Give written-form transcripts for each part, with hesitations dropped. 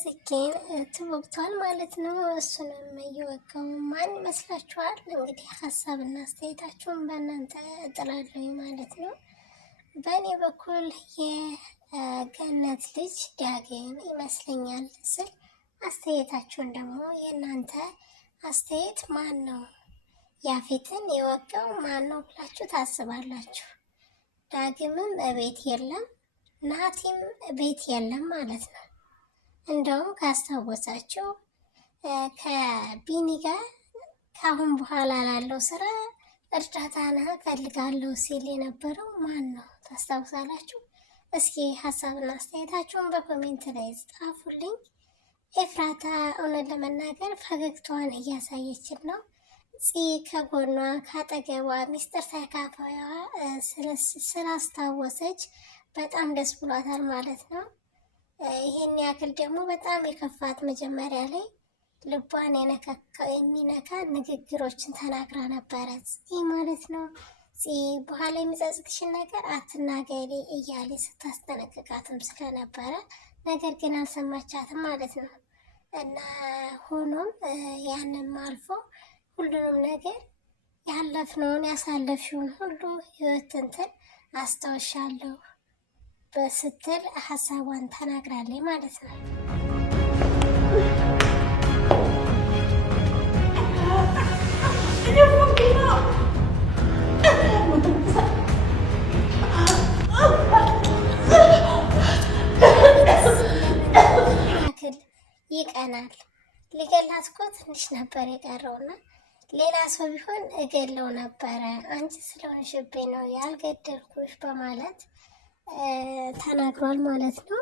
ጽጌን ትወቅቷል ማለት ነው። እሱንም እየወጋው ማን ይመስላችኋል? እንግዲህ ሀሳብና አስተያየታችሁን በእናንተ እጥላለሁ ማለት ነው። በእኔ በኩል የገነት ልጅ ዳግም ይመስለኛል ስል አስተያየታችሁን ደግሞ የእናንተ አስተያየት ማን ነው? ያፌትን የወጋው ማን ነው ብላችሁ ታስባላችሁ? ዳግምም ቤት የለም፣ ናቲም ቤት የለም ማለት ነው። እንደውም ካስታወሳችሁ ከቢኒ ጋር ከአሁን በኋላ ላለው ስራ እርዳታን እፈልጋለሁ ሲል የነበረው ማን ነው ታስታውሳላችሁ? እስኪ ሀሳብና አስተያየታችሁን በኮሜንት ላይ ጻፉልኝ። ኤፍራታ እውነት ለመናገር ፈገግታዋን እያሳየችን ነው። ከጎኗ ካጠገቧ ሚስጥር ተካፋይዋ ስላስታወሰች በጣም ደስ ብሏታል ማለት ነው። ይሄን ያክል ደግሞ በጣም የከፋት መጀመሪያ ላይ ልቧን የሚነካ ንግግሮችን ተናግራ ነበረ ይህ ማለት ነው። በኋላ የሚጸጽትሽን ነገር አትናገሪ እያለ ስታስጠነቅቃትም ስለነበረ ነገር ግን አልሰማቻትም ማለት ነው። እና ሆኖም ያንም አልፎ ሁሉንም ነገር ያለፍነውን ያሳለፍሽውን ሁሉ ህይወት እንትን አስታውሻለሁ በስትል ሀሳቧን ተናግራለች ማለት ነው። ይቀናል። ሊገላት እኮ ትንሽ ነበር የቀረውና ሌላ ሰው ቢሆን እገለው ነበረ፣ አንቺ ስለሆንሽብኝ ነው ያልገደልኩሽ በማለት ተናግሯል ማለት ነው።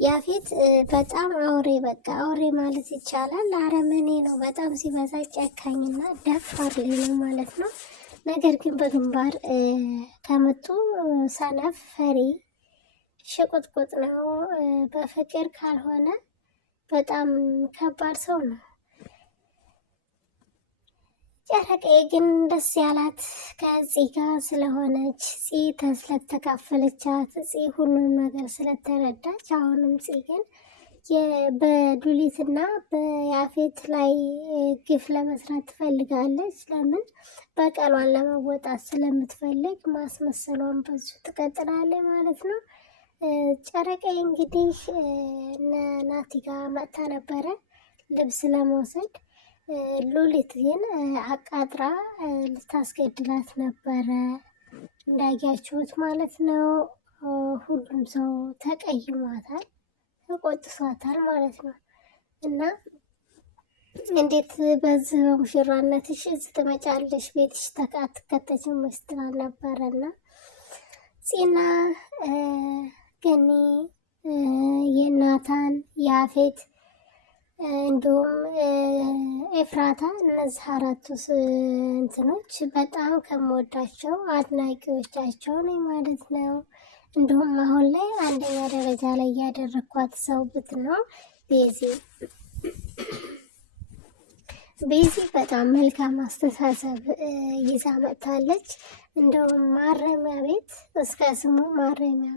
ያፌት በጣም አውሬ፣ በቃ አውሬ ማለት ይቻላል አረመኔ ነው። በጣም ሲበዛ ጨካኝና ደፋር ነው ማለት ነው። ነገር ግን በግንባር ከመጡ ሰነፍ፣ ፈሪ፣ ሽቁጥቁጥ ነው። በፍቅር ካልሆነ በጣም ከባድ ሰው ነው። ጨረቃዬ ግን ደስ ያላት ከዚህ ጋር ስለሆነች ስለተካፈለቻት ሁሉም ነገር ስለተረዳች፣ አሁንም ግን በዱሊትና በያፌት ላይ ግፍ ለመስራት ትፈልጋለች። ለምን? በቀሏን ለመወጣት ስለምትፈልግ ማስመሰሏን በዙ ትቀጥላለች ማለት ነው። ጨረቃዬ እንግዲህ ናቲ ጋር መጥታ ነበረ ልብስ ለመውሰድ። ሉሊት ግን አቃጥራ ልታስገድላት ነበረ እንዳያችሁት ማለት ነው። ሁሉም ሰው ተቀይሟታል፣ ተቆጥቷታል ማለት ነው። እና እንዴት በዚህ በሙሽራነትሽ እዚህ ትመጫለሽ? ቤትሽ አትከተችም ስትላል ነበረና ፂና ገኒ የናታን ያፌት እንዲሁም ኤፍራታ እነዚህ አራቱ እንትኖች በጣም ከምወዳቸው አድናቂዎቻቸው ነኝ ማለት ነው። እንዲሁም አሁን ላይ አንደኛ ደረጃ ላይ ያደረኳት ሰው ነው ቤዚ በጣም መልካም አስተሳሰብ ይዛ መጥታለች። እንደውም ማረሚያ ቤት እስከ ስሙ ማረሚያ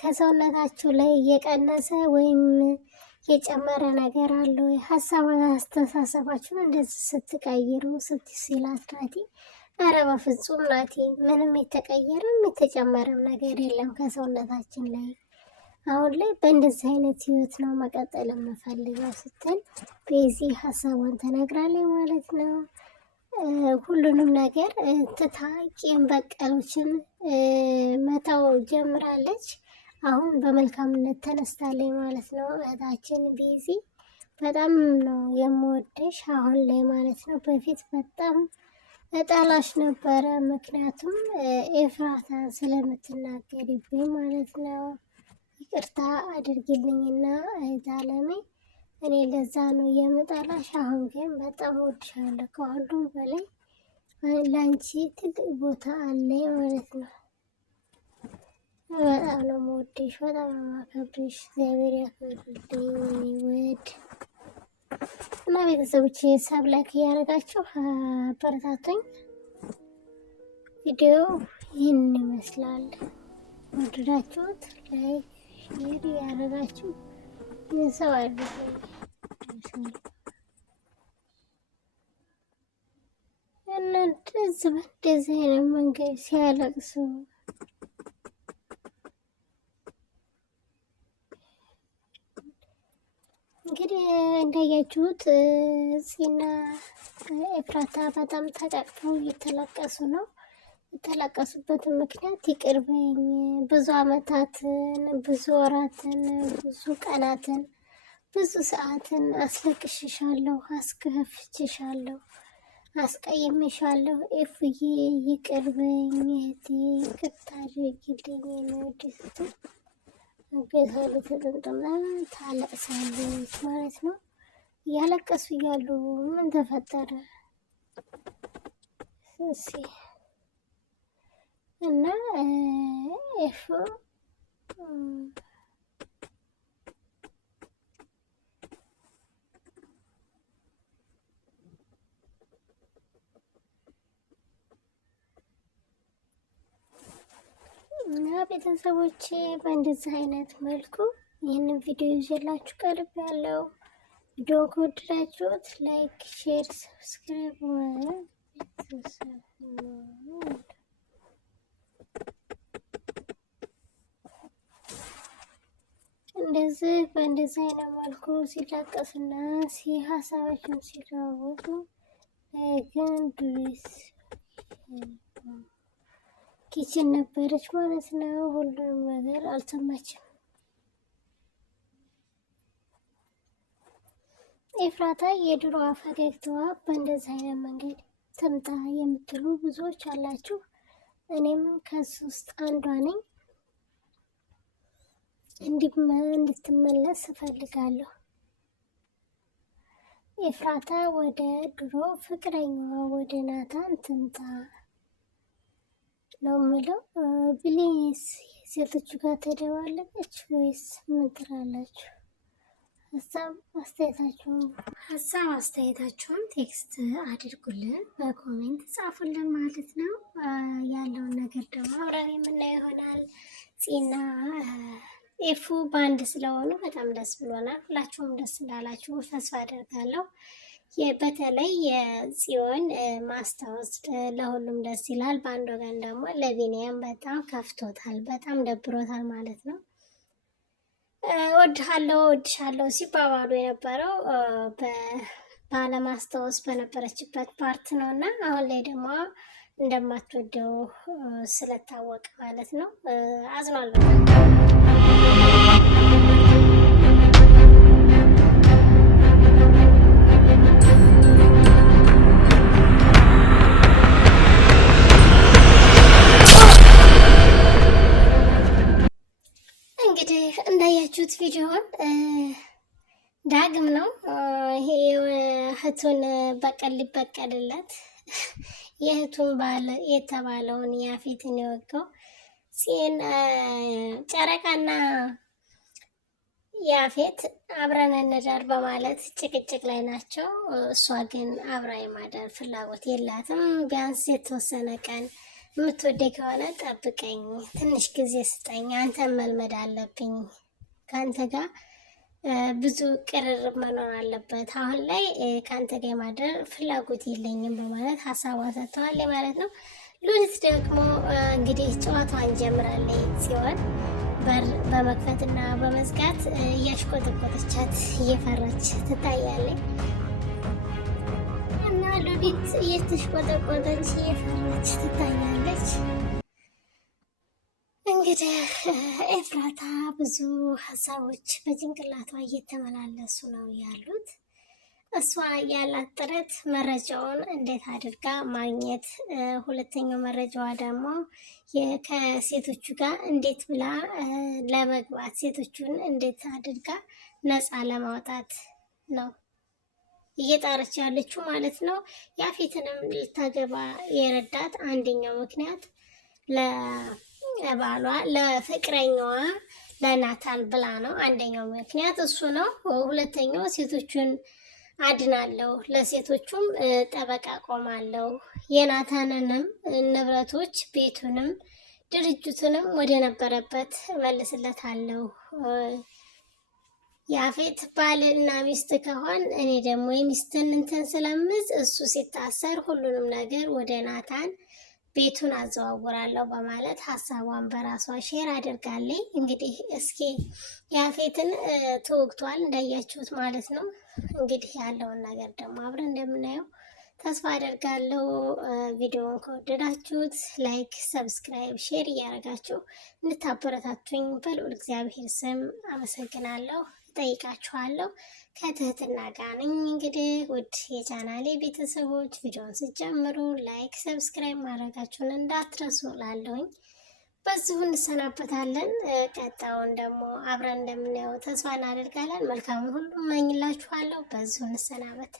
ከሰውነታችሁ ላይ እየቀነሰ ወይም የጨመረ ነገር አለው ሀሳብ አስተሳሰባችሁን እንደዚህ ስትቀይሩ ሲላት ናቲ፣ ኧረ በፍጹም ናቲ፣ ምንም የተቀየረም የተጨመረም ነገር የለም ከሰውነታችን ላይ። አሁን ላይ በእንደዚህ አይነት ህይወት ነው መቀጠል የምፈልገው ስትል ቤዚ ሀሳቧን ተናግራለች ማለት ነው። ሁሉንም ነገር ትታ ቂም በቀሎችን መተው ጀምራለች። አሁን በመልካምነት ተነስታለች ማለት ነው። እህታችን ቤዚ በጣም ነው የምወደሽ አሁን ላይ ማለት ነው። በፊት በጣም እጠላሽ ነበረ፣ ምክንያቱም ኤፍራታ ስለምትናገሪብኝ ማለት ነው። ይቅርታ አድርጊልኝና እህት አለሜ፣ እኔ ለዛ ነው የምጠላሽ። አሁን ግን በጣም ወድሻለሁ፣ ከሁሉም በላይ ለአንቺ ትልቅ ቦታ አለኝ ማለት ነው። በጣም ነው የምወድሽ፣ በጣም ነው የማከብርሽ። እግዚአብሔር ያክብርልኝ ውድ እና ቤተሰቦች ሰብ ላይክ እያደረጋችሁ አበረታቱኝ። ቪዲዮ ይህን ይመስላል። ወደዳችሁት ላይክ ሼር እያደረጋችሁ ሰው አለ እና በእንደዚህ አይነት መንገድ ሲያለቅሱ እንግዲህ እንዳያችሁት ፂና ኤፍራታ በጣም ተቃቅፈው እየተለቀሱ ነው። የተለቀሱበትን ምክንያት ይቅር በይኝ፣ ብዙ አመታትን፣ ብዙ ወራትን፣ ብዙ ቀናትን፣ ብዙ ሰዓትን አስለቅሽሻለሁ፣ አስከፍችሻለሁ፣ አስቀይሜሻለሁ። ኤፍዬ ይቅር በይኝ እህቴ፣ ይቅርታ አድርጊልኝ ነው ስትል ገዛ ልትጥምጥም ታለቅሳለች ማለት ነው። እያለቀሱ እያሉ ምን ተፈጠረ እና ኤፍ እና ቤተሰቦቼ በእንደዚህ አይነት መልኩ ይህንን ቪዲዮ ይዤላችሁ ቀርብ ያለው ቪዲዮ ከወደዳችሁት ላይክ፣ ሼር፣ ሰብስክራይብ እንደዚህ በእንደዚህ አይነት መልኩ ሲለቀስና ሀሳባቸውን ሲለዋወጡ ግን ድሬስ ኪችን ነበረች ማለት ነው። ሁሉንም ነገር አልሰማችም። ኤፍራታ የድሮዋ ፈገግታዋ በእንደዚህ አይነት መንገድ ትምጣ የምትሉ ብዙዎች አላችሁ። እኔም ከሱ ውስጥ አንዷ ነኝ። እንድትመለስ እፈልጋለሁ። ኤፍራታ ወደ ድሮ ፍቅረኛዋ ወደ ናታን ትምጣ ነው የምለው። ብሌንስ ሴቶቹ ጋር ተደባለቀች ወይስ ምን ትላላችሁ? ሀሳብ አስተያየታችሁን ቴክስት አድርጉልን፣ በኮሜንት ጻፉልን ማለት ነው። ያለውን ነገር ደግሞ አብረን የምናየው ይሆናል። ፂና ኤፉ በአንድ ስለሆኑ በጣም ደስ ብሎናል። ሁላችሁም ደስ እንዳላችሁ ተስፋ አደርጋለሁ። በተለይ የጽዮን ማስታወስ ለሁሉም ደስ ይላል። በአንድ ወገን ደግሞ ለቢኒያም በጣም ከፍቶታል፣ በጣም ደብሮታል ማለት ነው። ወድሃለሁ ወድሻለሁ ሲባባሉ የነበረው ባለማስታወስ በነበረችበት ፓርት ነው እና አሁን ላይ ደግሞ እንደማትወደው ስለታወቀ ማለት ነው አዝኗል በጣም። እንዳያችሁት ቪዲዮውን ዳግም ነው ይሄ እህቱን በቀል ሊበቀልለት የእህቱን ባል የተባለውን ያፌትን የወጋው ጨረቃና ያፌት አብረን እንዳር በማለት ጭቅጭቅ ላይ ናቸው። እሷ ግን አብራ የማደር ፍላጎት የላትም። ቢያንስ የተወሰነ ቀን የምትወደኝ ከሆነ ጠብቀኝ፣ ትንሽ ጊዜ ስጠኝ፣ አንተን መልመድ አለብኝ፣ ከአንተ ጋር ብዙ ቅርርብ መኖር አለበት፣ አሁን ላይ ከአንተ ጋር የማደር ፍላጎት የለኝም በማለት ሀሳቧ ሰጥተዋል ማለት ነው። ሉሊት ደግሞ እንግዲህ ጨዋታዋን ጀምራለች ሲሆን በር በመክፈትና በመዝጋት እያሽቆጠቆጠቻት እየፈራች ትታያለች። እና ሉሊት እየተሽቆጠቆጠች እየፈራች ትታያለች። እንግዲህ ኤፍራታ ብዙ ሀሳቦች በጭንቅላቷ እየተመላለሱ ነው ያሉት። እሷ ያላት ጥረት መረጃውን እንዴት አድርጋ ማግኘት፣ ሁለተኛው መረጃዋ ደግሞ ከሴቶቹ ጋር እንዴት ብላ ለመግባት፣ ሴቶቹን እንዴት አድርጋ ነፃ ለማውጣት ነው እየጣረች ያለችው ማለት ነው። ያፌትንም ልታገባ የረዳት አንደኛው ምክንያት ለባሏ ለፍቅረኛዋ ለናታን ብላ ነው። አንደኛው ምክንያት እሱ ነው። ሁለተኛው ሴቶቹን አድናለሁ፣ ለሴቶቹም ጠበቃ ቆማለሁ፣ የናታንንም ንብረቶች ቤቱንም ድርጅቱንም ወደ ነበረበት መልስለታለሁ ያፌት ባልና ሚስት ከሆን እኔ ደግሞ የሚስትን እንትን ስለምዝ እሱ ሲታሰር ሁሉንም ነገር ወደ ናታን ቤቱን አዘዋውራለሁ በማለት ሀሳቧን በራሷ ሼር አድርጋለኝ። እንግዲህ እስኪ ያፌትን ተወግቷል እንዳያችሁት ማለት ነው። እንግዲህ ያለውን ነገር ደግሞ አብረን እንደምናየው ተስፋ አደርጋለሁ። ቪዲዮውን ከወደዳችሁት ላይክ፣ ሰብስክራይብ፣ ሼር እያደረጋችሁ እንድታበረታቱኝ በልዑል እግዚአብሔር ስም አመሰግናለሁ፣ ጠይቃችኋለሁ። ከትህትና ጋር ነኝ። እንግዲህ ውድ የቻናሌ ቤተሰቦች ቪዲዮውን ስትጀምሩ ላይክ፣ ሰብስክራይብ ማድረጋችሁን እንዳትረሱ ላለሁኝ። በዚሁ እንሰናበታለን። ቀጣውን ደግሞ አብረን እንደምናየው ተስፋ እናደርጋለን። መልካሙን ሁሉ እመኝላችኋለሁ። በዚሁ እንሰናበት።